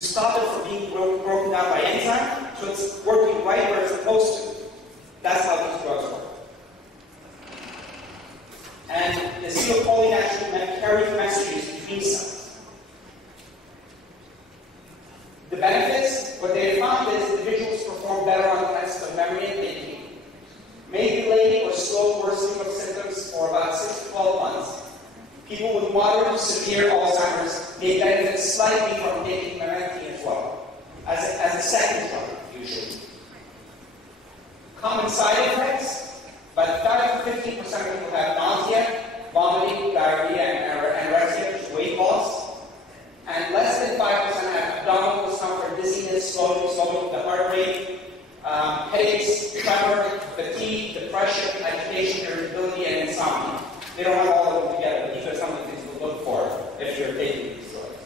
stop it from being broken down by enzyme, so it's working right where it's supposed to. That's how these drugs work. And the acetylcholine actually carries messages between cells. The benefits, what they found is individuals perform better on tests of memory and thinking, may delay or slow worsening of symptoms for about 6 to 12 months. People with moderate to severe Alzheimer's may benefit slightly from taking memantine as well, as a second drug, usually. Common side effects, about 5 to 15% of people have nausea, vomiting, diarrhea, and anorexia, which is weight loss. And less than 5% have abdominal discomfort, dizziness, slowing the heart rate, headaches, tremor, fatigue, depression, agitation, irritability, and insomnia. They don't have all of them together, but these are some of the things to look for if you're taking these drugs.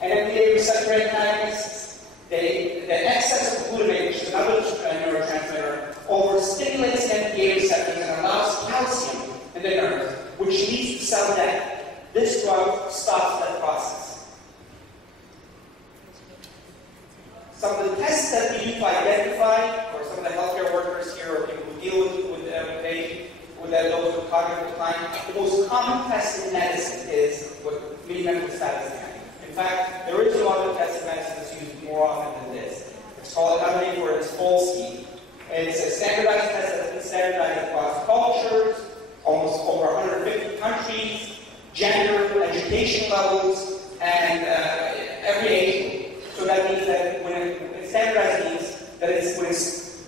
NMDA receptor antagonists, the excess of glutamate, which is another neurotransmitter, overstimulates the NMDA receptors and allows calcium in the nerves, which leads to cell death. This drug stops that process. Some of the tests that we use to identify, or some of the healthcare workers here, or people who deal with those with cognitive decline, the most common test in medicine is what mental status scanning. In fact, there is a lot of tests in medicine that's used more often than this. It's called another name for it is FOLSI. It's a standardized test that's been standardized across cultures, almost over 150 countries, gender, education levels, and every age group. So that means that when it's standardized means that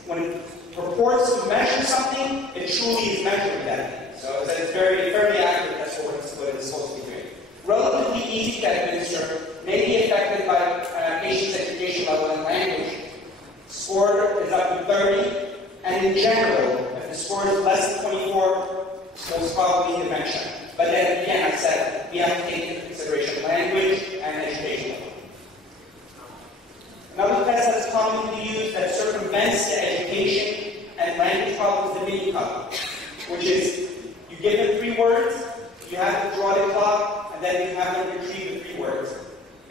when it purports to measure something, it truly is measuring that. So it's fairly accurate. That's what it's supposed to be doing. Relatively easy to administer, may be affected by patient's education level and language. Score is up to 30, and in general, if the score is less than 24, most probably dementia. But then again, I said we have to take into consideration language and education level. Another test that's commonly used that circumvents the education and language problems is the mini cup, which is you give them 3 words, you have to draw the clock, and then you have them retrieve the 3 words.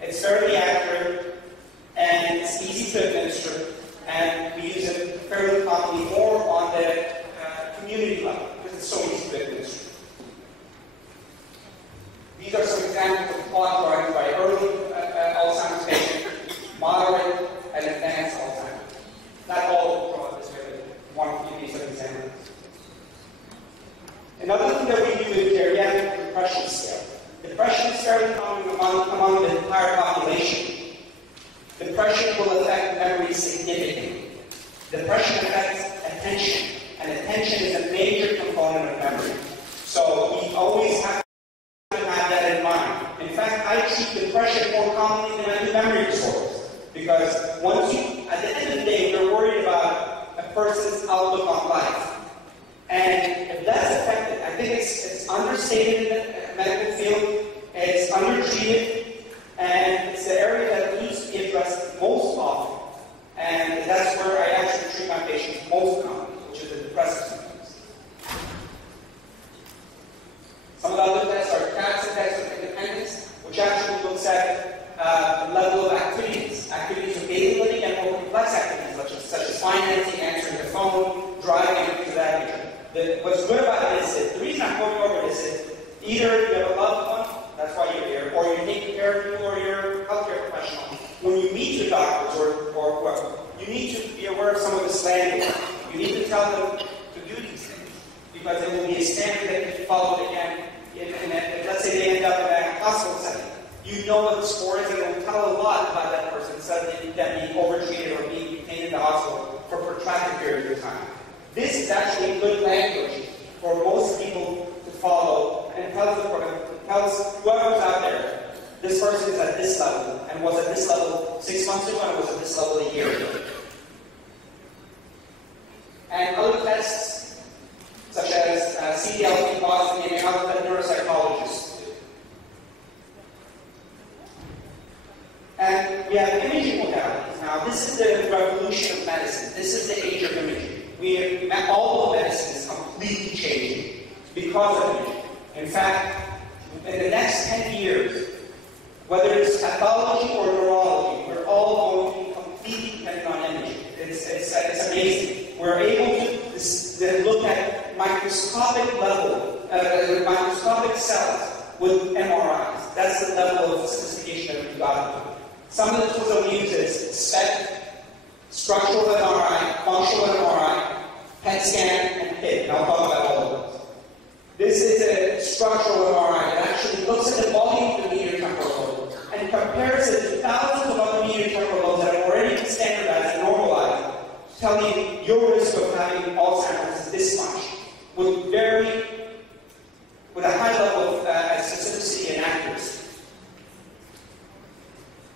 It's fairly accurate, and it's easy to administer, and we use it fairly commonly more on the community level, because it's so easy to administer. These are some examples of clock drawings by early Alzheimer's patients, moderate, and advanced Alzheimer's. Not all draw this way, but one to give you some examples. Another thing that we do is geriatric depression scale. Depression is fairly common among the entire population. Depression will affect memory significantly. Depression affects attention, and attention is a major component of memory. So we always have to have that in mind. In fact, I treat depression more commonly than I do memory disorders. Because at the end of the day, we're worried about a person's outlook on life. And if that's affected, I think it's understated in the medical field, it's undertreated, and it's the area that needs to be addressed most often. And that's where I actually treat my patients most commonly, which is the depressive symptoms. Some of the other tests are CAPS tests of independence, which actually looks at the level of activities of daily living and more complex activities, such as financing, answering the phone, driving, and things of that nature. What's good about it is that the reason I'm going over this is either you have a loved one, that's why you're here, or you're taking care of you, or you're a healthcare professional. When you meet your doctors or whoever, you need to be aware of some of this language. You need to tell them to do these things, because it will be a standard that you follow again. Let's say they end up in a hospital setting. You know what the score is, and it will tell a lot about that person instead of them being overtreated or being detained in the hospital for a protracted period of time. This is actually good language for most people to follow, and it tells whoever's out there, this person is at this level, and was at this level 6 months ago, and was at this level a year ago. And other tests, such as CDLP positive, and other that neuropsychologists. And we have imaging modalities. Now, this is the revolution of medicine. This is the age of imaging. All of medicine is completely changing because of imaging. In fact, in the next 10 years, Whether it's pathology or neurology, we're all going to be completely dependent on imaging. It's amazing. We're able to look at microscopic level, microscopic cells with MRIs. That's the level of sophistication that we've got to. Some of the tools that we use is SPECT, structural MRI, functional MRI, PET scan, and PIT. And I'll talk about all of those. This is a structural MRI that actually looks at the volume of the median temporal lobe and compares it to thousands of other median temporal lobes that have already been standardized and normalized, telling you your risk of having Alzheimer's is this much, with a high level of specificity and accuracy.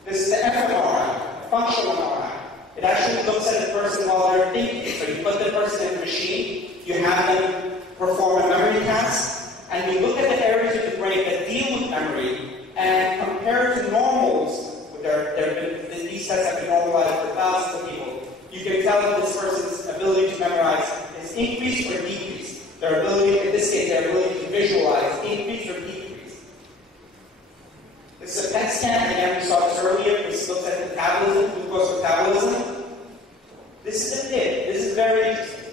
This is the fMRI, functional MRI. It actually looks at the person while they're thinking. So you put the person in the machine, you have them perform a memory task, and you look at the areas of the brain that deal with memory and compare it to normals. These tests have been normalized for thousands of people. You can tell that this person's ability to memorize is increased or decreased. Their ability, in this case, their ability to visualize, increased or decreased. This is a PET scan. Again, we saw this earlier. This looks at metabolism, glucose metabolism. This is a PIT. This is very interesting.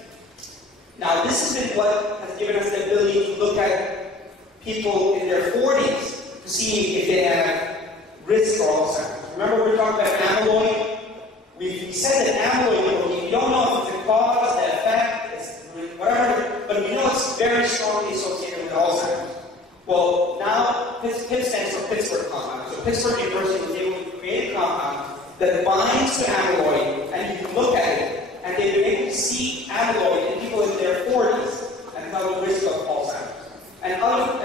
Now, this has been what has given us the ability to look at people in their 40s to see if they have risk for Alzheimer's. Remember, we were talking about amyloid? We said that amyloid protein, we don't know if it's the cause, the effect, it's whatever, but we know it's very strongly associated with Alzheimer's. Well, now, PIT stands for Pittsburgh compound. So Pittsburgh University was able to create a compound that binds to amyloid, and you can look at it, and they've been able to see amyloid in people in their 40s and tell the risk of Alzheimer's. And other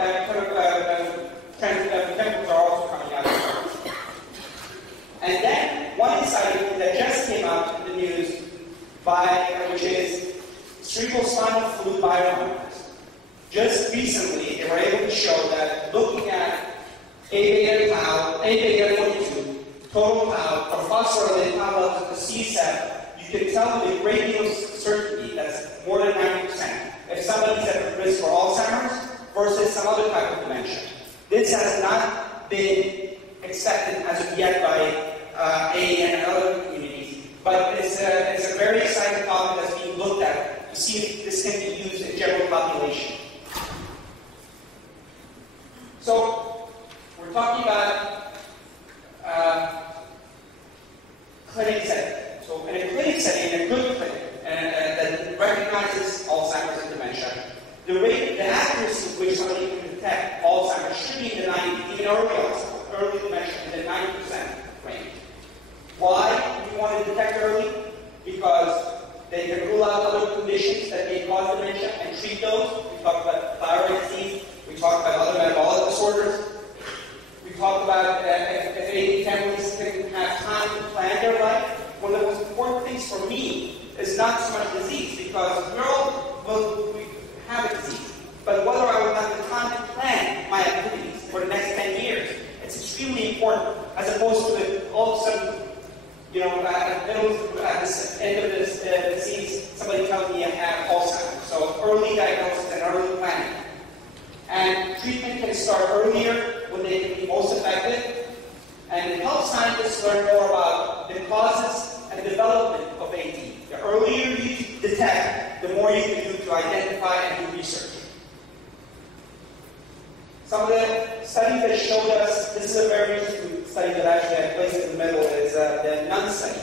chemicals are also coming out of it. And then, one insight that just came out in the news, which is cerebrospinal fluid biomarkers. Just recently, they were able to show that looking at A-beta tau, A-beta 42, total tau, or phosphorylated tau levels of the CSF, you can tell with a great deal of certainty, that's more than 90%, if somebody's at risk for Alzheimer's versus some other type of dementia. This has not been accepted as of yet by AEN and other communities, but it's a very exciting topic that's being looked at to see if this can be used in general population. So, we're talking about clinic setting. So, in a clinic setting, in a good clinic, that recognizes Alzheimer's and dementia, the accuracy with which somebody can detect Alzheimer's should be in the 90s, even early dementia in the 90% range. Why do you want to detect early? Because they can rule out other conditions that may cause dementia and treat those. We talked about thyroid disease. We talked about other metabolic disorders. We talked about if aging families can have time to plan their life. One of the most important things for me is not so much disease, because we have a disease, but whether I will have the time to plan my activities for the next 10 years. It's extremely important, as opposed to all of a sudden, at the end of this disease, somebody tells me I have Alzheimer's. So early diagnosis and early planning. And treatment can start earlier when they can be most effective. And it helps scientists learn more about the causes and development of AD. The earlier you detect, the more you can do to identify and do research. Some of the studies that showed us, this is a very interesting study that actually I placed in the middle, is the NUN study.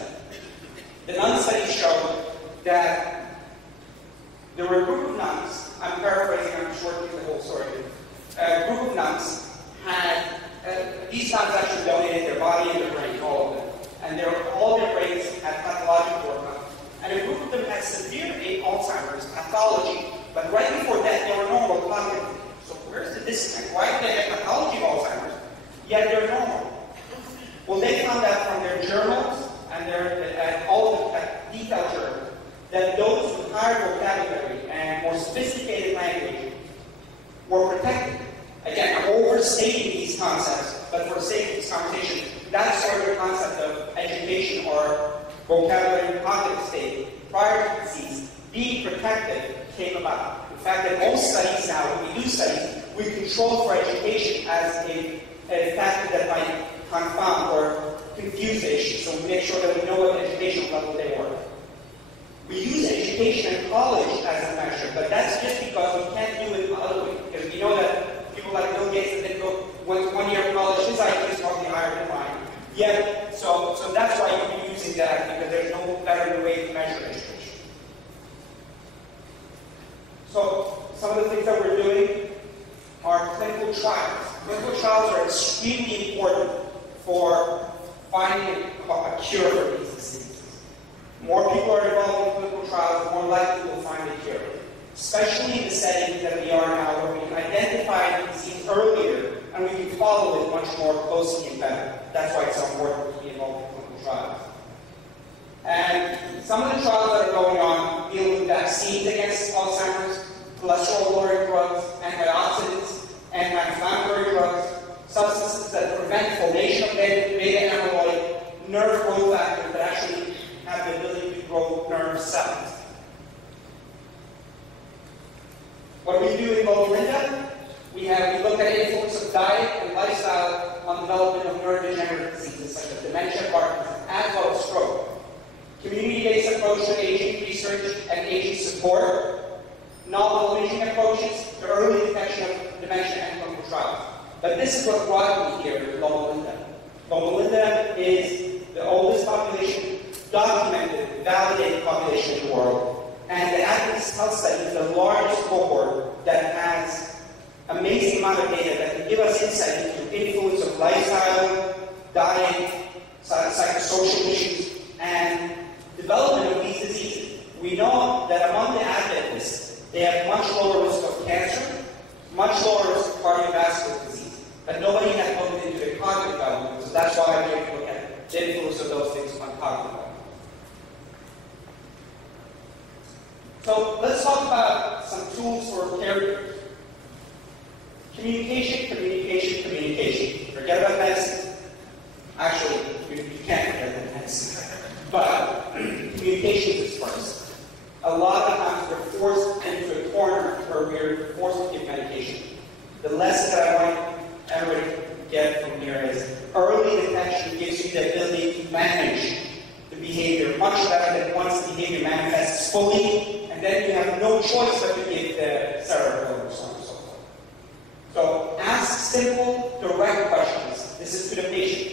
The NUN study showed that there were a group of nuns, I'm paraphrasing, I'm shortening the whole story. A group of nuns had, these nuns actually donated their body and their brain, all of them. And all their brains had pathological workup. And a group of them had severe Alzheimer's pathology, but right before that they were normal cognitively. So where's the disconnect? Why do they have pathology of Alzheimer's, yet they're normal? Well, they found out from their journals and all the detailed journals that those with higher vocabulary and more sophisticated language were protected. Again, I'm overstating these concepts, but for the sake of this conversation, that's sort of the concept of education or vocabulary and cognitive state prior to disease being protected came about. In fact, in most studies now, when we do studies, we control for education as a factor that might confound or confuse the issue. So we make sure that we know what educational level they were. We use education in college as a measure, but that's just because we can't do it other way. Because we know that people like Bill Gates that go went 1 year of college, his IQ is probably higher than mine. Yeah, so that's why you'll be using that, because there's no better way to measure education. So some of the things that we're doing are clinical trials. Clinical trials are extremely important for finding a cure for these diseases. More people are involved in clinical trials, the more likely we'll find a cure. Especially in the setting that we are now, where we can identify the disease earlier and we can follow it much more closely and better. That's why it's so important to be involved in clinical trials. And some of the trials that are going on deal with vaccines against Alzheimer's, cholesterol-lowering drugs, antioxidants, anti-inflammatory drugs, substances that prevent formation of beta amyloid, nerve growth factors that actually have the ability to grow nerve cells. What do we do in Loma Linda? We look at the influence of diet and lifestyle on development of neurodegenerative diseases such as dementia, Parkinson's, as well as stroke. Community-based approach to aging research and aging support. Novel imaging approaches to early detection of dementia and clinical trials. But this is what brought me here to Loma Linda. Loma Linda is the oldest population, documented, validated population in the world. And the Adventist Health Study is the largest cohort that has amazing amount of data that can give us insight into the influence of lifestyle, diet, psychosocial issues, and development of these diseases. We know that among the Adventists, they have much lower risk of cancer, much lower risk of cardiovascular disease. But nobody has looked into the cognitive development, so that's why I'm here to look at the influence of those things on cognitive development. So let's talk about some tools for caregivers. Communication, communication, communication. Forget about medicine. Actually, you can't forget about medicine. But communication is first. A lot of times we're forced into a corner where we're forced to give medication. The lesson that I want everybody to get from here is early detection gives you the ability to manage the behavior much better than once the behavior manifests fully, and then you have no choice but to give the cerebral or so on and so forth. So ask simple, direct questions. This is to the patient.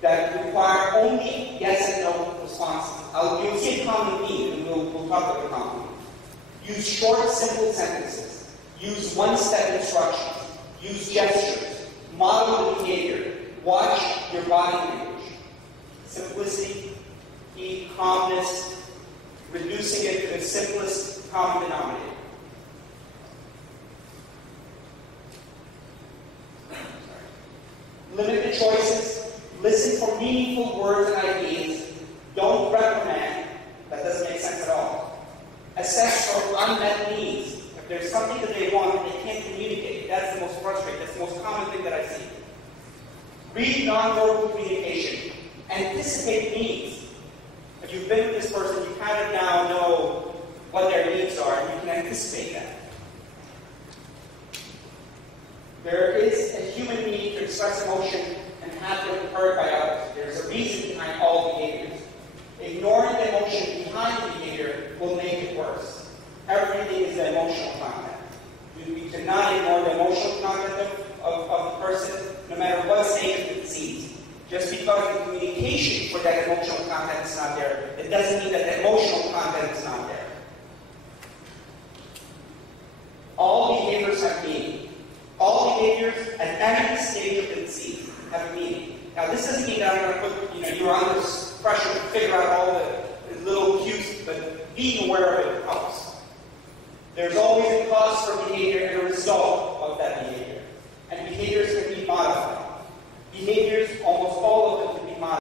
That require only yes and no responses. You'll see a common theme, and we'll talk about the common theme. Use short, simple sentences. Use one-step instructions. Use gestures. Model the behavior. Watch your body language. Simplicity, calmness, reducing it to the simplest common denominator. Limit the choices. Listen for meaningful words and ideas. Don't reprimand. That doesn't make sense at all. Assess for unmet needs. If there's something that they want and they can't communicate, that's the most frustrating. That's the most common thing that I see. Read nonverbal communication. Anticipate needs. If you've been with this person, you kind of now know what their needs are, and you can anticipate that. There is a human need to express emotion and have them heard by others. There's a reason behind all behaviors. Ignoring the emotion behind the behavior will make it worse. Everything is the emotional content. We cannot ignore the emotional content of the person, no matter what stage of the disease. Just because the communication for that emotional content is not there, it doesn't mean that the emotional content is not there. All behaviors have meaning. All behaviors at any stage of the disease have a meaning. Now, this doesn't mean that I'm going to put, you're under pressure to figure out all the little cues, but being aware of it helps. There's always a cause for behavior and a result of that behavior. And behaviors can be modified. Behaviors, almost all of